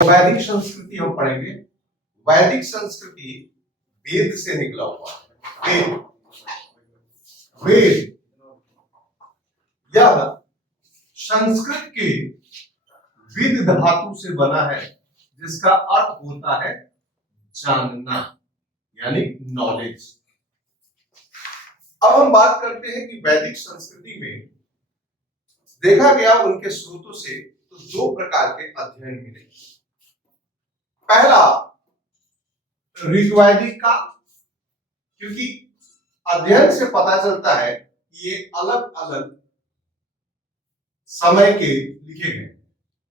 वैदिक संस्कृति हम पढ़ेंगे। वैदिक संस्कृति वेद से निकला हुआ है। वेद वेद यह संस्कृत के विद धातु से बना है, जिसका अर्थ होता है जानना, यानी नॉलेज। अब हम बात करते हैं कि वैदिक संस्कृति में देखा गया उनके स्रोतों से तो दो प्रकार के अध्ययन मिले। पहला ऋग्वैदिक का, क्योंकि अध्ययन से पता चलता है कि ये अलग अलग समय के लिखे गए।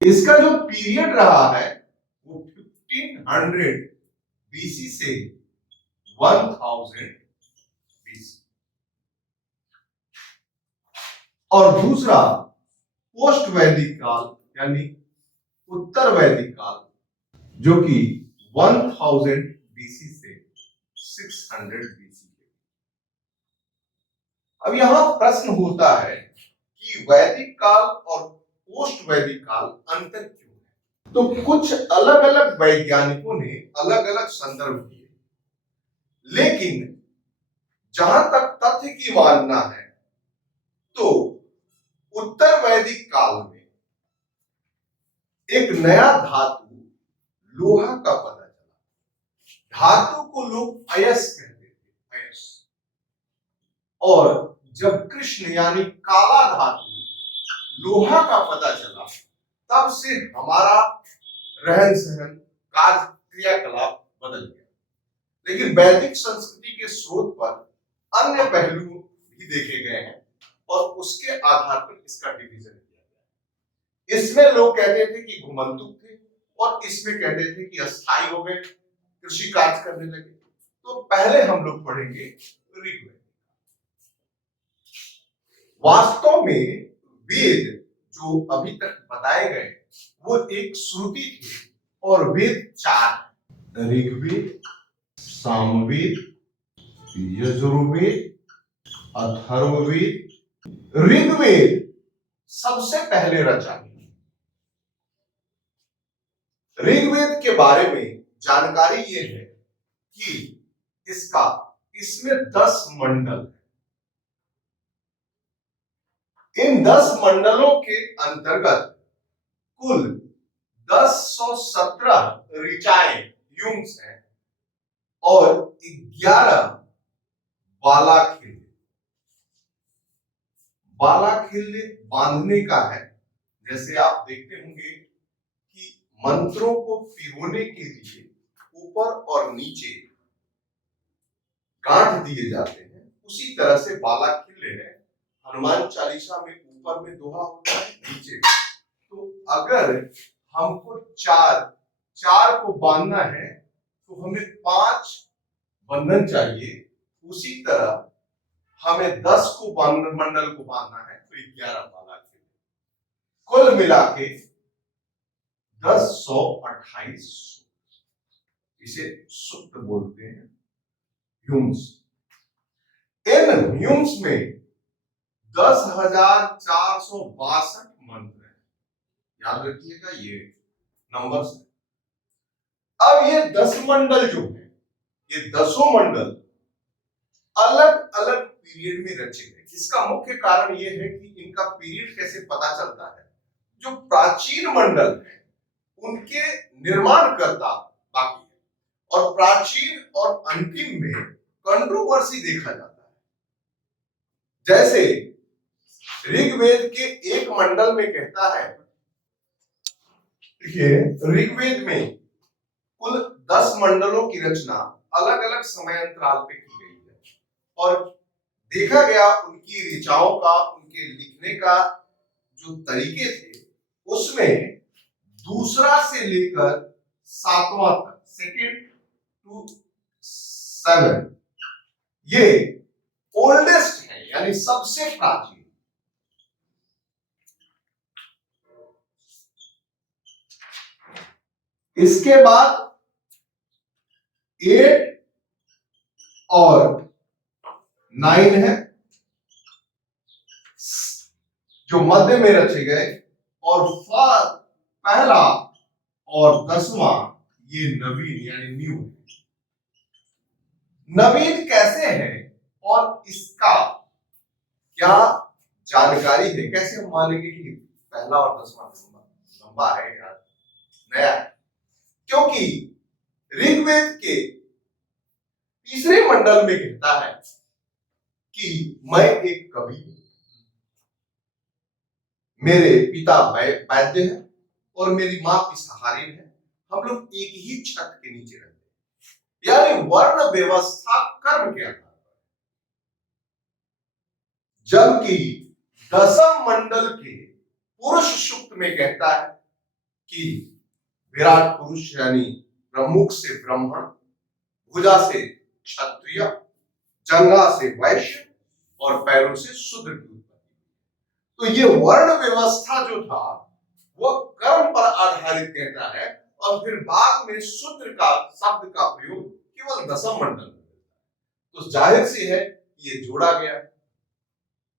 इसका जो पीरियड रहा है वो 1500 बीसी से 1000 बीसी। और दूसरा पोस्ट वैदिक काल यानी उत्तर वैदिक काल, जो कि 1000 बीसी से 600 बीसी। अब यहां प्रश्न होता है कि वैदिक काल और पोस्ट वैदिक काल अंतर क्यों है? तो कुछ अलग अलग वैज्ञानिकों ने अलग अलग संदर्भ दिए, लेकिन जहां तक तथ्य की मानना है तो उत्तर वैदिक काल में एक नया धातु लोहा का पता चला। धातु को लोग अयस कहते थे, अयस। और जब कृष्ण यानी काला धातु लोहा का पता चला, तब से हमारा रहन सहन, कार्य, क्रियाकलाप बदल गया। लेकिन वैदिक संस्कृति के स्रोत पर अन्य पहलू भी देखे गए हैं और उसके आधार पर इसका डिवीजन किया गया। इसमें लोग कहते थे कि घुमंतुक थे और इसमें कहते थे कि अस्थायी हो गए, कृषि कार्य करने लगे। तो पहले हम लोग पढ़ेंगे ऋग्वेद। वास्तव में वेद जो अभी तक बताए गए वो एक श्रुति थी, और वेद चार: ऋग्वेद, सामवेद, यजुर्वेद, अथर्ववेद। ऋग्वेद सबसे पहले रचा गया। ऋग्वेद के बारे में जानकारी ये है कि इसमें 10 मंडल है। इन 10 मंडलों के अंतर्गत कुल 1017 ऋचाएं, यूंग्स हैं और 11 बालाखिल्य। बालाखिल्य बांधने का है। जैसे आप देखते होंगे कि मंत्रों को पिरोने के लिए ऊपर और नीचे गांठ दिए जाते हैं, उसी तरह से बालाखिल्य है। हनुमान चालीसा में ऊपर में दोहा होता है, नीचे। तो अगर हमको चार को बांधना है तो हमें 5 बंधन चाहिए। उसी तरह हमें 10 को मंडल को बांधना है तो 11 बालाखिल्य। कुल मिला के 1028। इसे सूक्त बोलते हैं, ह्यूम्स। इन ह्यूम्स में 10,462 मंत्र हैं। याद रखिएगा ये नंबर्स। अब ये 10 मंडल जो है, ये 10 मंडल अलग अलग पीरियड में रचे गए। इसका मुख्य कारण ये है कि इनका पीरियड कैसे पता चलता है। जो प्राचीन मंडल है उनके निर्माणकर्ता बाकी है, और प्राचीन और अंतिम में कंट्रोवर्सी देखा जाता है। जैसे ऋग्वेद के एक मंडल में कहता है, देखिए ऋग्वेद में कुल 10 मंडलों की रचना अलग अलग समय अंतराल पे की गई है, और देखा गया उनकी ऋचाओं का, उनके लिखने का जो तरीके थे, उसमें दूसरा से लेकर 7वां तक, 2nd to 7, ये ओल्डेस्ट है, यानी सबसे प्राचीन। इसके बाद 8 और 9 है जो मध्य में रचे गए, और पहला और 10वां ये नवीन यानी न्यू है। नवीन कैसे है और इसका क्या जानकारी है, कैसे हम मानेंगे कि पहला और 10वां लंबा है या नया है? क्योंकि ऋग्वेद के तीसरे मंडल में कहता है कि मैं एक कवि हूं, मेरे पिता वैद्य हैं और मेरी मां पिसाहारी है, हम लोग एक ही छत के नीचे रहते हैं। यानी वर्ण व्यवस्था कर्म के आधार पर। जबकि दसम मंडल के पुरुष सूक्त में कहता है कि विराट पुरुष यानी प्रमुख से ब्राह्मण, भुजा से क्षत्रिय, जंगा से वैश्य और पैरों से शूद्र की उत्पत्ति। तो ये वर्ण व्यवस्था जो था वो कर्म पर आधारित कहता है, और फिर बाद में शूद्र का शब्द का प्रयोग केवल दसम मंडल में। तो जाहिर सी है ये जोड़ा गया,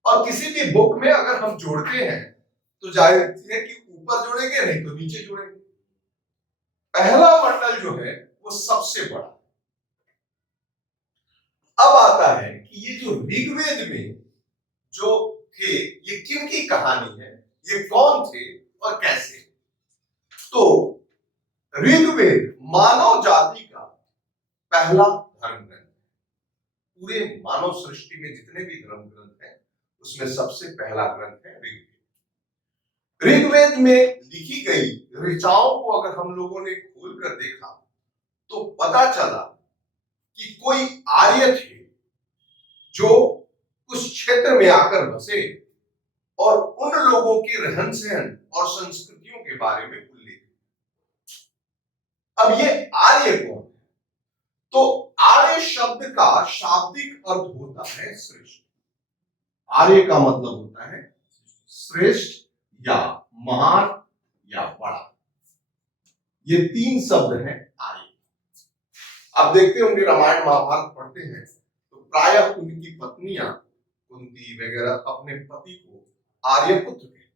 और किसी भी बुक में अगर हम जोड़ते हैं तो जाहिर है कि ऊपर जोड़ेंगे, नहीं तो नीचे जोड़ेंगे। पहला मंडल जो है वो सबसे बड़ा। अब आता है कि ये जो ऋग्वेद में जो थे ये किनकी कहानी है, ये कौन थे और कैसे? तो ऋग्वेद मानव जाति का पहला धर्म ग्रंथ है। पूरे मानव सृष्टि में जितने भी धर्म ग्रंथ हैं उसमें सबसे पहला ग्रंथ है ऋग्वेद। ऋग्वेद में लिखी गई ऋचाओं को अगर हम लोगों ने खोलकर देखा तो पता चला कि कोई आर्य थे जो उस क्षेत्र में आकर बसे और उन लोगों के रहन सहन और संस्कृतियों के बारे में उल्लेख। अब ये आर्य कौन है? तो आर्य शब्द का शाब्दिक अर्थ होता है श्रेष्ठ। आर्य का मतलब होता है श्रेष्ठ या महान या बड़ा। ये तीन शब्द हैं आर्य। आप देखते होंगे रामायण महाभारत पढ़ते हैं तो प्रायः उनकी पत्नियां कुंती वगैरह अपने पति को आर्यपुत्र कहते हैं।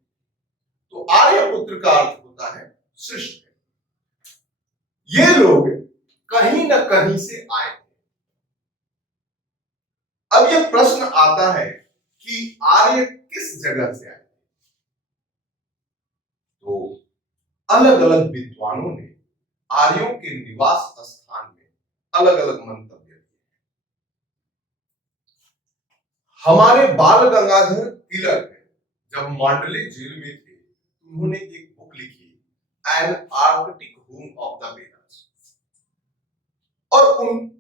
तो आर्यपुत्र का अर्थ होता है श्रेष्ठ। ये लोग कहीं न कहीं से आए थे। अब ये प्रश्न आता है कि आर्य किस जगह से आए? तो अलग अलग विद्वानों ने आर्यों के निवास स्थान में अलग अलग मंतव्य दिए। हमारे बाल गंगाधर तिलक जब मांडले जेल में थे उन्होंने एक बुक लिखी, an Arctic home of the Vedas, और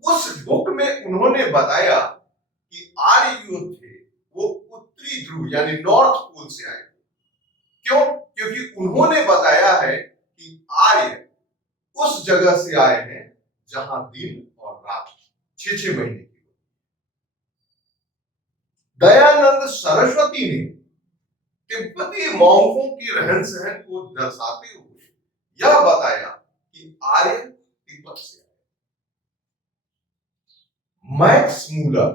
उस बुक में उन्होंने बताया कि आर्य जो थे वो उत्तरी ध्रुव यानी नॉर्थ पोल से आए। क्यों? क्योंकि उन्होंने बताया है कि आर्य उस जगह से आए हैं जहां दिन और रात 6-6 महीने की। दयानंद सरस्वती ने तिब्बती मॉन्कों की रहन सहन को दर्शाते हुए यह बताया कि आर्य तिब्बत से आए। मैक्स मूलर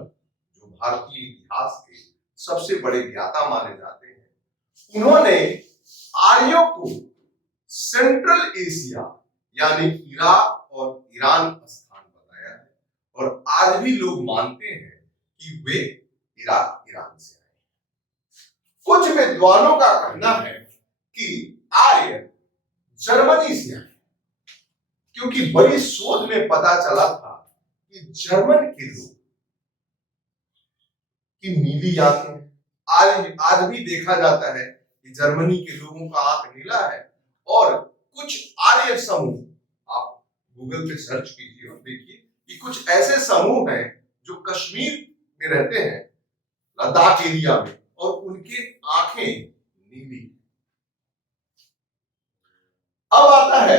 जो भारतीय इतिहास के सबसे बड़े ज्ञाता माने जाते हैं, उन्होंने आर्यों को सेंट्रल एशिया यानी इराक और ईरान स्थान बताया है, और आज भी लोग मानते हैं कि वे इराक ईरान से आए। कुछ विद्वानों का कहना है कि आर्य जर्मनी से आए, क्योंकि बड़ी शोध में पता चला था कि जर्मन के लोग की नीली आंखें हैं। आज भी देखा जाता है कि जर्मनी के लोगों का आंख नीला है। और कुछ आर्य समूह, आप गूगल पे सर्च कीजिए और देखिए कि कुछ ऐसे समूह हैं जो कश्मीर में रहते हैं, लद्दाख एरिया में, और उनकी आंखें नीली। अब आता है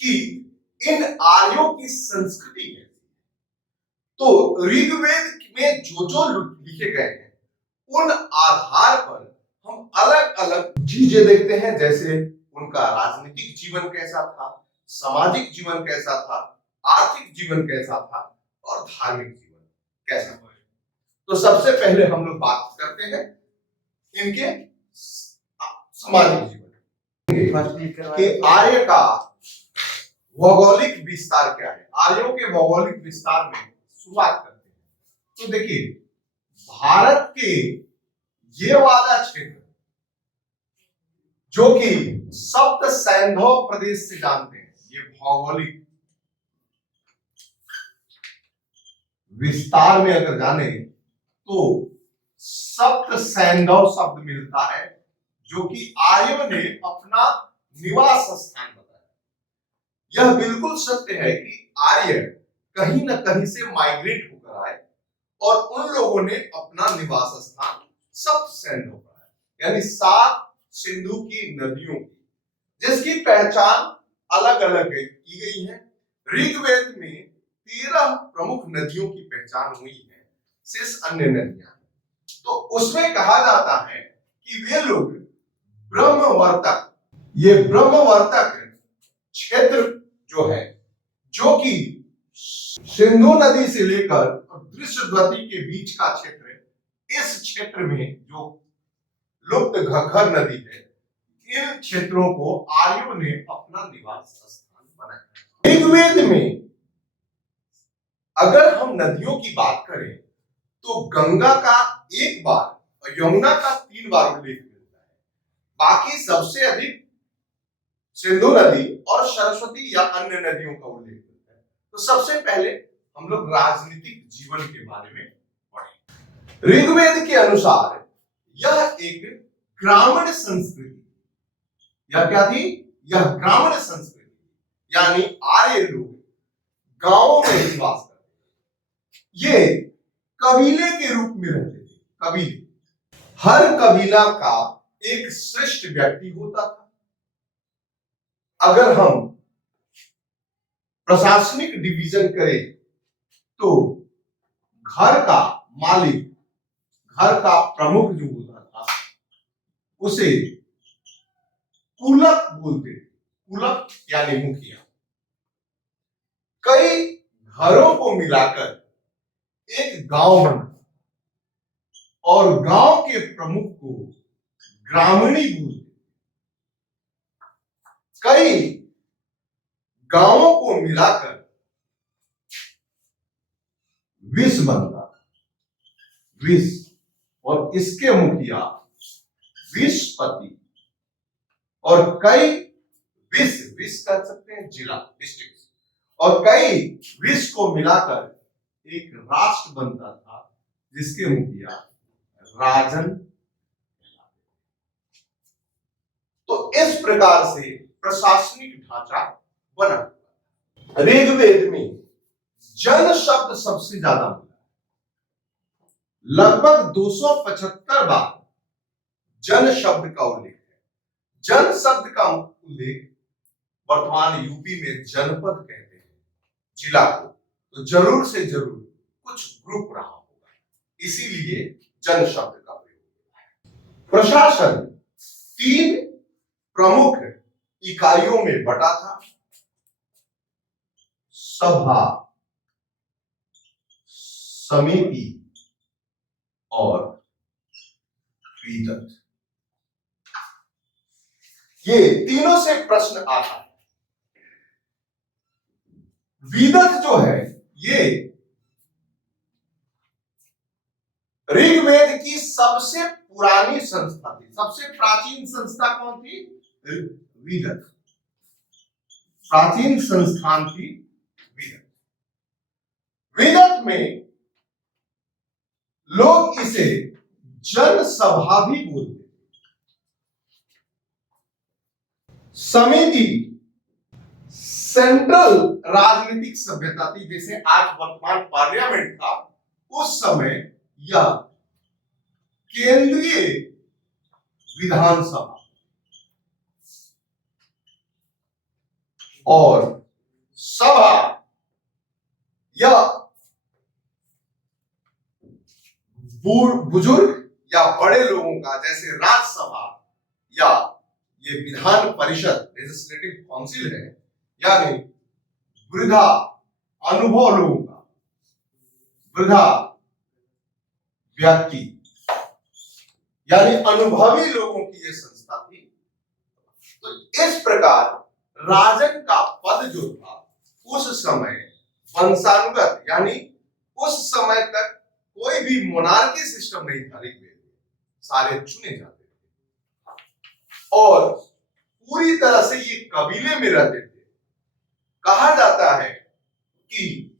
कि इन आर्यों की संस्कृति कैसी है। तो ऋग्वेद में जो लिखे गए हैं उन आधार पर हम अलग अलग चीजें देखते हैं, जैसे उनका राजनीतिक जीवन कैसा था, सामाजिक जीवन कैसा था, आर्थिक जीवन कैसा था, और धार्मिक जीवन कैसा था। तो सबसे पहले हम लोग बात करते हैं इनके सामाजिक जीवन कि आर्य का भौगोलिक विस्तार क्या है, आर्यों के भौगोलिक विस्तार में शुरुआत करते हैं। तो देखिए, भारत के ये वाला क्षेत्र जो कि सप्त सैंधव प्रदेश से जानते हैं, ये भौगोलिक विस्तार में अगर जाने तो सप्त सैंधव शब्द मिलता है, जो कि आर्यों ने अपना निवास स्थान बताया। यह बिल्कुल सत्य है कि आर्य कहीं ना कहीं से माइग्रेट होकर आए और उन लोगों ने अपना निवास स्थान सप्त सैंधव बनाया, यानी 7 सिंधु की नदियों की, जिसकी पहचान अलग अलग की गई है। ऋग्वेद में 13 प्रमुख नदियों की पहचान हुई है, शेष अन्य नदियां। तो उसमें कहा जाता है कि वे लोग ब्रह्मवर्तक, ये ब्रह्मवर्तक क्षेत्र जो है, जो कि सिंधु नदी से लेकर दृश्यवती के बीच का क्षेत्र है, इस क्षेत्र में जो लुप्त घग्गर नदी है, इन क्षेत्रों को आर्यों ने अपना निवास स्थान बनाया। ऋग्वेद में अगर हम नदियों की बात करें तो गंगा का 1 बार और यमुना का 3 बार उल्लेख मिलता है। बाकी सबसे अधिक सिंधु नदी और सरस्वती या अन्य नदियों का उल्लेख मिलता है। तो सबसे पहले हम लोग राजनीतिक जीवन के बारे में पढ़ें। ऋग्वेद के अनुसार यह एक ग्रामीण संस्कृति, यह क्या थी? यह ग्रामीण संस्कृति, यानी आर्य लोग गांवों में निवास करते थे। ये कबीले के रूप में रहते थे। कबीले, हर कबीला का एक श्रेष्ठ व्यक्ति होता था। अगर हम प्रशासनिक डिवीजन करें तो घर का मालिक, घर का प्रमुख जो होता था, उसे कुलक बोलते थे। कुलक यानी मुखिया। कई घरों को मिलाकर एक गांव बना और गांव के प्रमुख को ग्रामीणी बोलते। कई गांवों को मिलाकर विस बनता, विस, और इसके मुखिया विसपति, और कई विस कर सकते हैं जिला, डिस्ट्रिक्ट, और कई विस को मिलाकर एक राष्ट्र बनता था, जिसके मुखिया राजन। तो इस प्रकार से प्रशासनिक ढांचा बना। ऋग्वेद में जन शब्द सबसे ज्यादा मिला, लगभग 275 बार जन शब्द का उल्लेख है। जन शब्द का उल्लेख वर्तमान यूपी में जनपद कहते हैं जिला को, तो जरूर से जरूर कुछ ग्रुप रहा होगा, इसीलिए जन शब्द का प्रयोग होता है। प्रशासन 3 प्रमुख इकाइयों में बटा था: सभा, समिति और विदत। ये तीनों से प्रश्न आता है। विदत जो है, ये ऋग्वेद की सबसे पुरानी संस्था थी। सबसे प्राचीन संस्था कौन थी? विदत। प्राचीन संस्थान थी विदत। विदत में लोग इसे जनसभा भी बोलते थे। समिति सेंट्रल राजनीतिक सभ्यता थी, जैसे आज वर्तमान पार्लियामेंट था, उस समय यह केंद्रीय विधानसभा, और सभा यह बुजुर्ग या बड़े लोगों का, जैसे राज्यसभा या ये विधान परिषद लेजिस्लेटिव काउंसिल है, यानी वृद्धा अनुभव लोगों का, वृद्धा व्यक्ति यानी अनुभवी लोगों की यह संस्था थी। तो इस प्रकार राजन का पद जो था उस समय वंशानुगत, यानी उस समय तक कोई भी मोनार्की सिस्टम नहीं था ऋग्वेद में, सारे चुने जाते थे और पूरी तरह से ये कबीले में रहते थे। कहा जाता है कि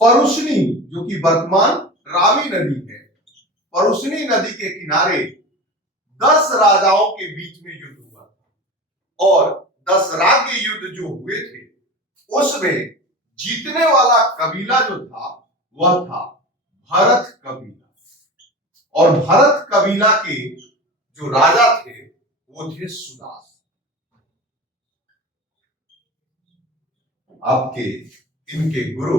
परुष्णी, जो कि वर्तमान रावी नदी है, परुष्णी नदी के किनारे 10 राजाओं के बीच में युद्ध हुआ था और 10 राज्य युद्ध जो हुए थे उसमें जीतने वाला कबीला जो था वह था भरत कबीला और भरत कबीला के जो राजा थे वो थे सुदास। आपके इनके गुरु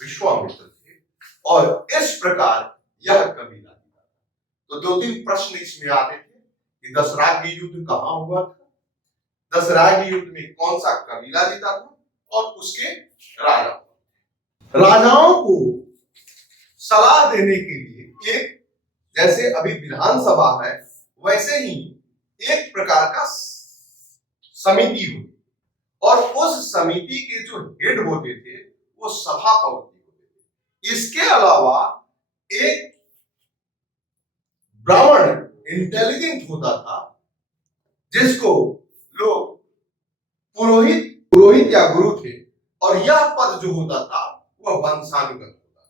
विश्वामित्र थे और इस प्रकार यह कबीला था। तो 2-3 प्रश्न इसमें आते थे कि दशराग युद्ध कहां हुआ था, दशराग युद्ध में कौन सा कबीला जीता था और उसके राजाओं को सलाह देने के लिए एक, जैसे अभी विधानसभा है वैसे ही एक प्रकार का समिति हुई और उस समिति के जो हेड होते थे वो सभापति होते थे। इसके अलावा एक ब्राह्मण इंटेलिजेंट होता था जिसको लोग पुरोहित या गुरु थे और यह पद जो होता था वह वंशानुगत होता था।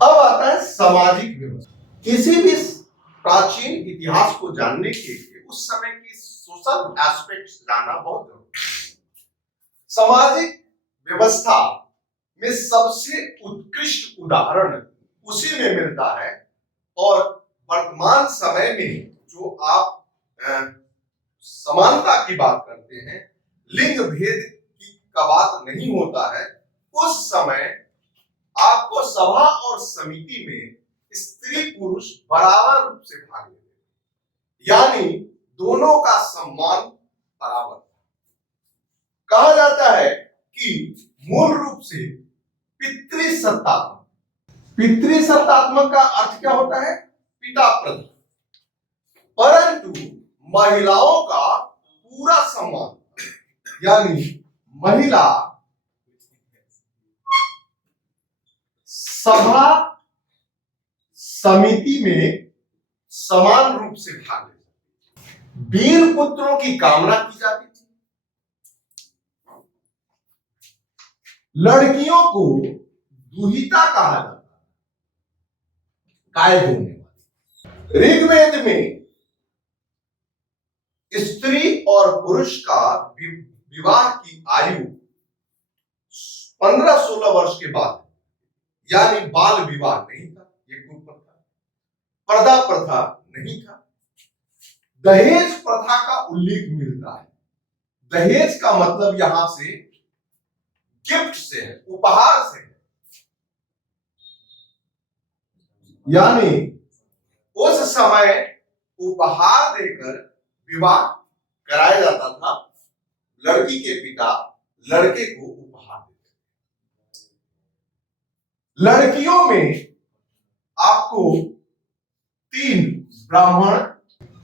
अब आता है सामाजिक व्यवस्था। किसी भी प्राचीन इतिहास को जानने के लिए उस समय की सोशल एस्पेक्ट्स जानना बहुत जरूरी है। सामाजिक व्यवस्था में सबसे उत्कृष्ट उदाहरण उसी में मिलता है और वर्तमान समय में जो आप समानता की बात करते हैं, लिंग भेद का बात नहीं होता है, उस समय आपको सभा और समिति में स्त्री पुरुष बराबर रूप से भाग लेते, यानी दोनों का सम्मान बराबर। कहा जाता है कि मूल रूप से पितृसत्तात्मक का अर्थ क्या होता है, पिता प्रधान, परंतु महिलाओं का पूरा सम्मान, यानी महिला सभा समिति में समान रूप से भाग लेती। वीर पुत्रों की कामना की जाती थी। लड़कियों को दुहिता कहा जाता है, गाय होने वाली। ऋग्वेद में स्त्री और पुरुष का विवाह की आयु 15-16 वर्ष के बाद, यानी बाल विवाह नहीं था, ये कुप्रथा, पर्दा प्रथा नहीं था। दहेज प्रथा का उल्लेख मिलता है। दहेज का मतलब यहां से गिफ्ट से है, उपहार से है, यानी उस समय उपहार देकर विवाह कराया जाता था। लड़की के पिता लड़के को उपहार देते थे। लड़कियों में आपको 3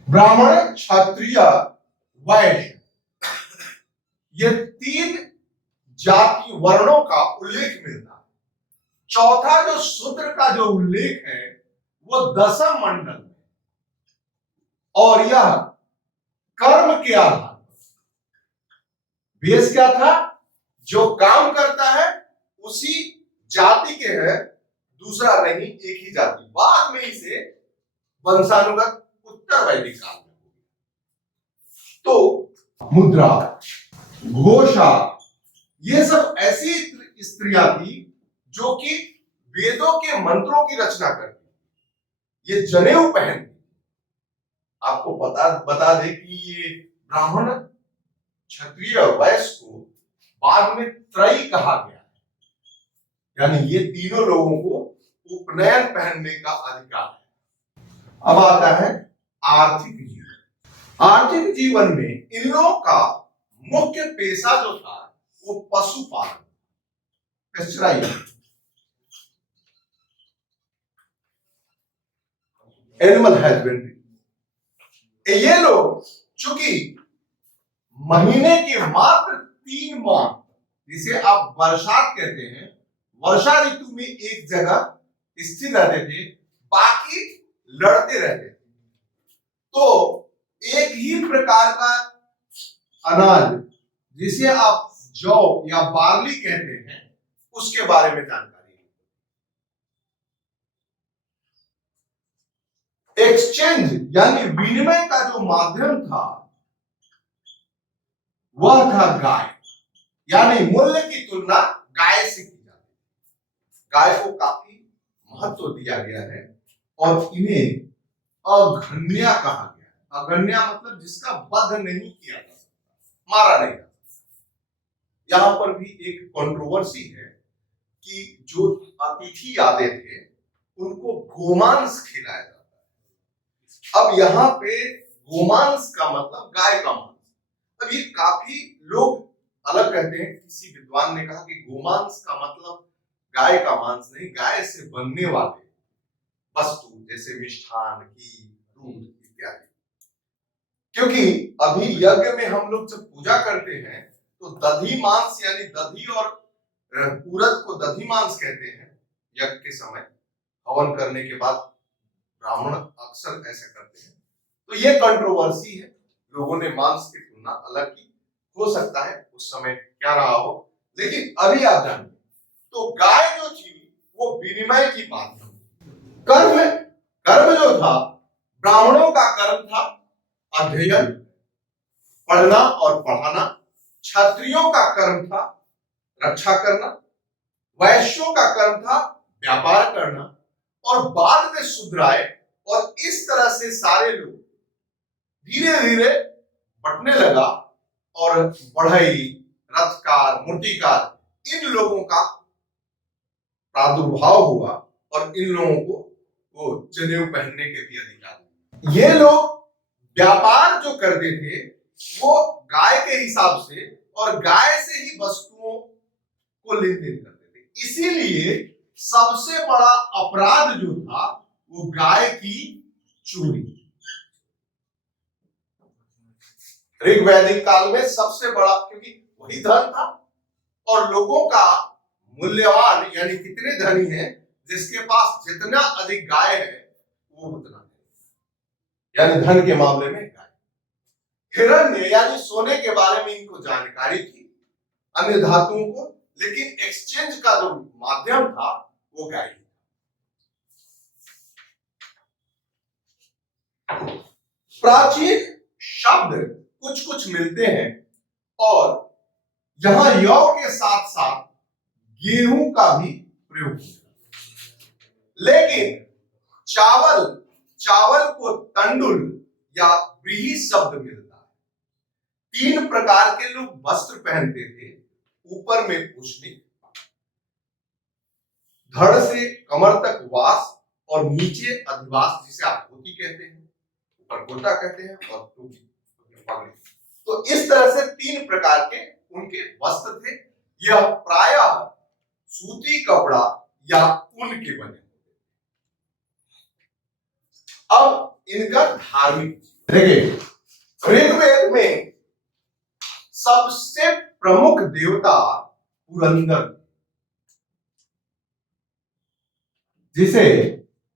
ब्राह्मण, क्षत्रिय, वैश्य, ये 3 जाति वर्णों का उल्लेख मिलता है। चौथा जो शूद्र का जो उल्लेख है वो 10वें मंडल में, और यह कर्म के आधार पर। बेस क्या था, जो काम करता है उसी जाति के है, दूसरा नहीं, एक ही जाति। बाद में इसे वंशानुगत उत्तर वैदिक काल में हो गया। तो मुद्रा, घोषा, ये सब ऐसी स्त्रियां थी जो कि वेदों के मंत्रों की रचना करती। ये जनेऊ पहनती। आपको बता दे कि ये ब्राह्मण, क्षत्रिय और वैश्य को बाद में त्रयी कहा गया है, यानी ये तीनों लोगों को उपनयन पहनने का अधिकार है। अब आता है आर्थिक जीवन। आर्थिक जीवन में इन लोगों का मुख्य पेशा जो था वो पशुपालन, एनिमल हस्बेंड्री। ये लोग चूंकि महीने के मात्र 3 माह, जिसे आप बरसात कहते हैं, वर्षा ऋतु में एक जगह स्थिर रहते थे, बाकी लड़ते रहते थे। तो एक ही प्रकार का अनाज, जिसे आप जौ या बार्ली कहते हैं, उसके बारे में जानकारी है। एक्सचेंज यानी विनिमय का जो माध्यम था वह था गाय, यानी मूल्य की तुलना गाय से की जाती है। गाय को काफी महत्व दिया गया है और इन्हें अगण्य कहा गया है। अगण्य मतलब जिसका वध नहीं किया जा सकता, मारा नहीं जा सकता। यहां पर भी एक कंट्रोवर्सी है कि जो अतिथि आते थे उनको गोमांस खिलाया जाता है। अब यहाँ पे गोमांस का मतलब गाय का मांस। अब ये काफी लोग अलग कहते हैं। किसी विद्वान ने कहा कि गोमांस का मतलब गाय का मांस नहीं, गाय से बनने वाले वस्तु जैसे मिष्ठान, घी, दूध इत्यादि। क्योंकि अभी यज्ञ में हम लोग जब पूजा करते हैं तो दधी मांस यानी दधी और उड़द को दधी मांस कहते हैं। यज्ञ के समय हवन करने के बाद ब्राह्मण अक्सर ऐसा करते हैं। तो ये कंट्रोवर्सी है, लोगों ने मांस की तुलना अलग की, हो सकता है उस समय क्या रहा हो, लेकिन अभी आप जानिए तो गाय जो थी वो विनिमय की माध्यम। कर्म जो था, ब्राह्मणों का कर्म था अध्ययन, पढ़ना और पढ़ाना। क्षत्रियों का कर्म था रक्षा करना। वैश्यों का कर्म था व्यापार करना। और बाद में शूद्र आए और इस तरह से सारे लोग धीरे धीरे बंटने लगा और बढ़ई, रथकार, मूर्तिकार इन लोगों का प्रादुर्भाव हुआ और इन लोगों को वो जनेऊ पहनने के भी अधिकार। ये लोग व्यापार जो करते थे वो गाय के हिसाब से और गाय से ही वस्तुओं को लेन देन करते थे। इसीलिए सबसे बड़ा अपराध जो था वो गाय की चोरी। ऋग्वैदिक काल में सबसे बड़ा, क्योंकि वही धन था और लोगों का मूल्यवान यानी कितने धनी हैं, जिसके पास जितना अधिक गाय है वो उतना है, यानी धन के मामले में गाय। हिरण्य यानी सोने के बारे में इनको जानकारी थी, अन्य धातुओं को, लेकिन एक्सचेंज का जो माध्यम था वो गाय। प्राचीन शब्द कुछ कुछ मिलते हैं और यहां यौ के साथ साथ गेहूं का भी प्रयोग होता है। लेकिन चावल को तंडुल या व्रीहि शब्द मिलता है। 3 प्रकार के लोग वस्त्र पहनते थे, ऊपर में पूछनी, धड़ से कमर तक वास और नीचे अधिवास, जिसे आप धोती कहते हैं, ऊपर कोटा कहते हैं और टोपी पगड़ी। तो इस तरह से 3 प्रकार के उनके वस्त्र थे। यह प्रायः सूती कपड़ा या ऊन के बने। अब इनका धार्मिक, देखिए ऋग्वेद में सबसे प्रमुख देवता पुरंदर, जिसे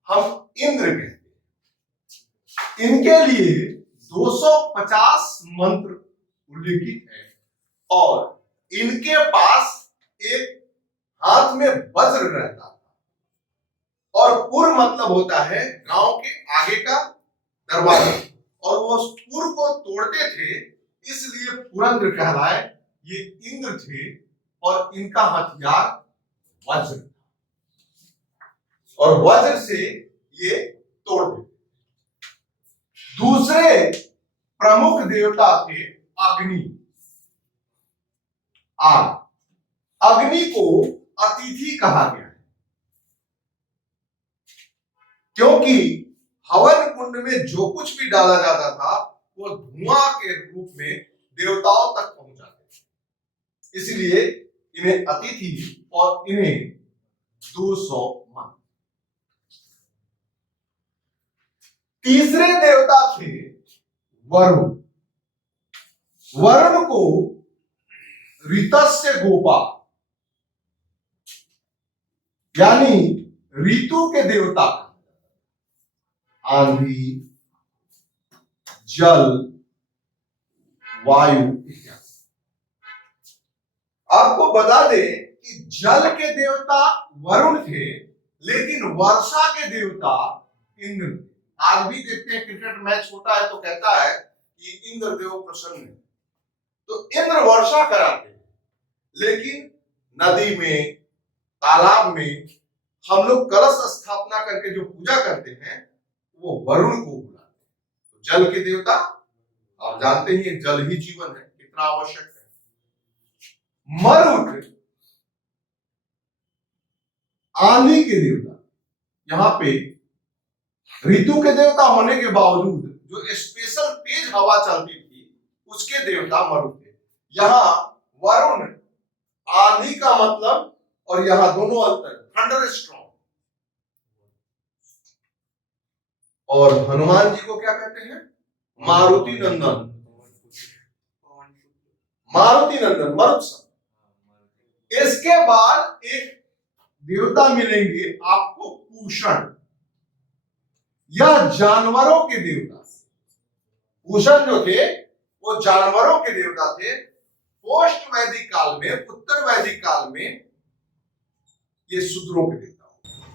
हम इंद्र कहते हैं। इनके लिए 250 मंत्र उल्लेखित है और इनके पास एक हाथ में वज्र रहता था और पुर मतलब होता है गांव के आगे का दरवाजा, और वो उस पुर को तोड़ते थे, इसलिए पुरंदर कहलाए। ये इंद्र थे और इनका हथियार वज्र, और वज्र से ये तोड़ देते। दूसरे प्रमुख देवता थे अग्नि, आग। अग्नि को अतिथि कहा गया है क्योंकि हवन कुंड में जो कुछ भी डाला जाता था वो धुआं के रूप में देवताओं तक पहुंच जाते थे। इसलिए इन्हें अतिथि और इन्हें 200 मान। तीसरे देवता थे वरुण, वरुण को ऋतस्य गोपा, यानी ऋतु के देवता, आंधी, जल, वायु इत्यादि। आपको बता दें कि जल के देवता वरुण थे, लेकिन वर्षा के देवता इंद्र थे। आज भी देखते हैं क्रिकेट मैच होता है तो कहता है कि इंद्रदेव प्रसन्न है, तो इंद्र वर्षा कराते हैं। लेकिन नदी में, तालाब में हम लोग कलश स्थापना करके जो पूजा करते हैं वो वरुण को बुलाते हैं। तो जल के देवता, आप जानते ही जल ही जीवन है, कितना आवश्यक है। मरुत आंधी के देवता, यहां पे ऋतु के देवता होने के बावजूद जो स्पेशल तेज हवा चलती थी उसके देवता मरुत थे। यहां वरुण आंधी का मतलब, और यहां दोनों अंतर, थंडर स्ट्रॉन्ग। और हनुमान जी को क्या कहते हैं? मारुति नंदन, मारुति नंदन, मरुत। इसके बाद एक देवता मिलेंगे आपको, पूषण, यह जानवरों के देवता। पूषण जो थे वो जानवरों के देवता थे। पोस्ट वैदिक काल में, उत्तर वैदिक काल में ये शूद्रों के देवता।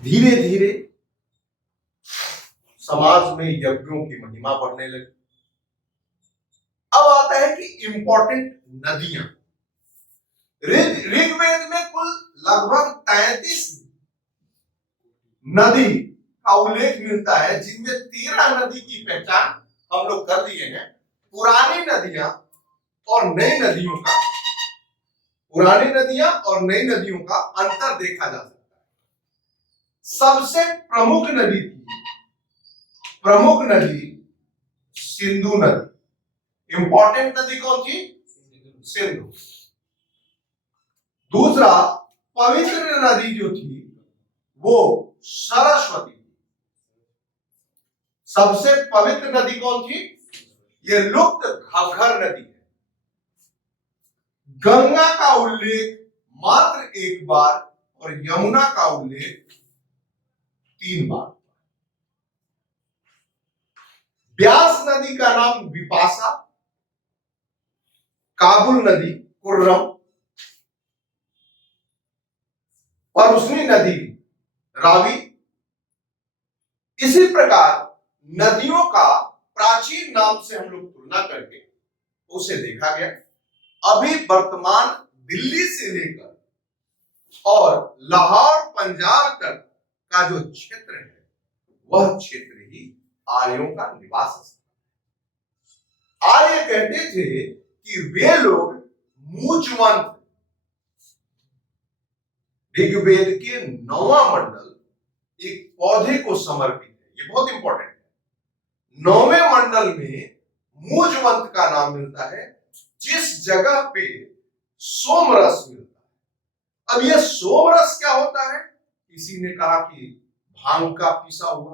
धीरे धीरे समाज में यज्ञों की महिमा बढ़ने लगी। अब आता है कि इंपॉर्टेंट नदियां। ऋग्वेद में कुल लगभग 33 नदी का उल्लेख मिलता है, जिनमें 13 नदी की पहचान हम लोग कर दिए हैं। पुरानी नदियां और नई नदियों का, पुरानी नदियां और नई नदियों का अंतर देखा जा सकता है। सबसे प्रमुख नदी थी, प्रमुख नदी सिंधु नदी। इंपॉर्टेंट नदी कौन थी? सिंधु। दूसरा पवित्र नदी जो थी वो सरस्वती। सबसे पवित्र नदी कौन थी? ये लुप्त घग्गर नदी है। गंगा का उल्लेख मात्र एक बार और यमुना का उल्लेख 3 बार। ब्यास नदी का नाम विपाशा, काबुल नदी कुर्रम, परुष्णी नदी रावी। इसी प्रकार नदियों का प्राचीन नाम से हम लोग तुलना करके उसे देखा गया। अभी वर्तमान दिल्ली से लेकर और लाहौर पंजाब तक का जो क्षेत्र है वह क्षेत्र ही आर्यों का निवास स्थल। आर्य कहते थे कि वे लोग मूंछवंत, ऋग्वेद के 9वां मंडल एक पौधे को समर्पित है। ये बहुत इंपॉर्टेंट है। 9वें मंडल में मूंछवंत का नाम मिलता है, जिस जगह पे सोमरस मिलता है। अब यह सोमरस क्या होता है? किसी ने कहा कि भांग का पीसा हुआ,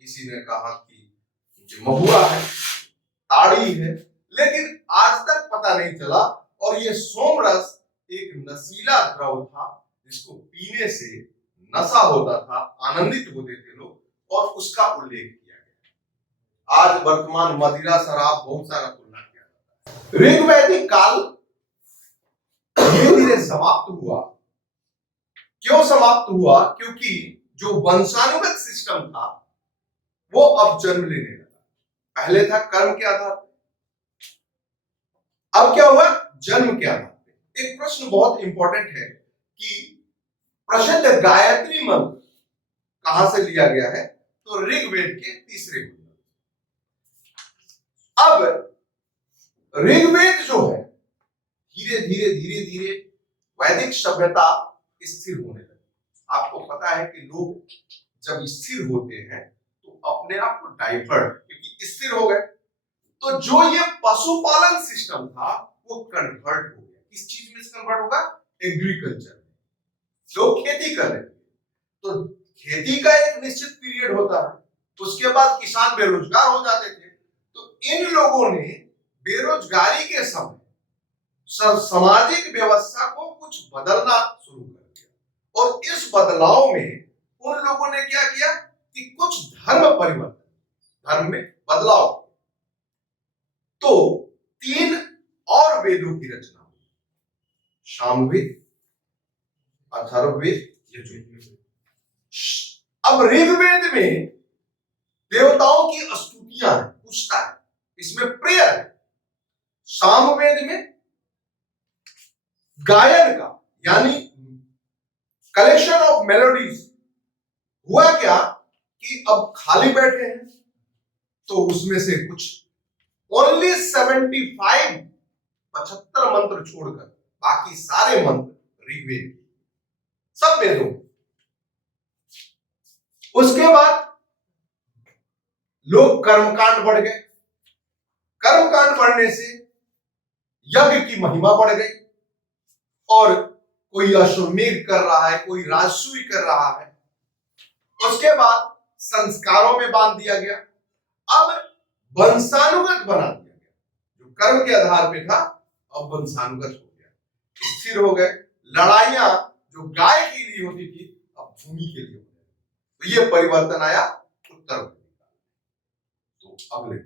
किसी ने कहा कि महुआ है, ताड़ी है, लेकिन आज तक पता नहीं चला। और यह सोमरस एक नशीला द्रव था, जिसको पीने से नशा होता था, आनंदित होते थे लोग, और उसका उल्लेख किया गया। आज वर्तमान मदिरा, शराब, बहुत सारा तुलना किया जाता है। ऋग्वैदिक काल धीरे धीरे समाप्त हुआ। क्यों समाप्त हुआ? क्योंकि जो वंशानुगत सिस्टम था वो अब जन्म लेने लगा। पहले था कर्म के आधार पर, अब क्या हुआ? जन्म के आधार पर। एक प्रश्न बहुत इंपॉर्टेंट है कि प्रसिद्ध गायत्री मंत्र कहां से लिया गया है? तो ऋग्वेद के 3रे मंत्र। अब ऋग्वेद जो है धीरे धीरे धीरे धीरे वैदिक सभ्यता स्थिर होने लगी। आपको पता है कि लोग जब स्थिर होते हैं तो अपने आप को डाइवर्ट, क्योंकि स्थिर हो गए, तो जो ये पशुपालन सिस्टम था वो कन्वर्ट हो गया। किस चीज में कन्वर्ट होगा? एग्रीकल्चर में। लोग खेती कर रहे थे, तो खेती का एक निश्चित पीरियड होता है, उसके बाद किसान बेरोजगार हो जाते थे। तो इन लोगों ने बेरोजगारी के समय सामाजिक व्यवस्था को कुछ बदलना शुरू कर दिया। और इस बदलाव में उन लोगों ने क्या किया कि कुछ धर्म परिवर्तन, धर्म में बदलाव। तो 3 और वेदों की रचना हुई, सामवेद, अथर्ववेद, यजुर्वेद। अब ऋग्वेद में देवताओं की स्तुतियां हैं, पूछता है, इसमें प्रेयर है। सामवेद में गायन का, यानी कलेक्शन ऑफ मेलोडीज। हुआ क्या कि अब खाली बैठे हैं तो उसमें से कुछ ओनली 75 मंत्र छोड़कर बाकी सारे मंत्र ऋग्वेद, सब वेदों। उसके बाद लोग कर्मकांड बढ़ गए। कर्मकांड बढ़ने से यज्ञ की महिमा बढ़ गई, और कोई अश्वमेध कर रहा है, कोई राजसूय कर रहा है। उसके बाद संस्कारों में बांध दिया गया। अब वंशानुगत बना दिया गया, जो कर्म के आधार पे था अब वंशानुगत हो गया, स्थिर हो गए। लड़ाइयां जो गाय के लिए होती थी अब भूमि के लिए हो गई। तो ये परिवर्तन आया उत्तर। तो अगले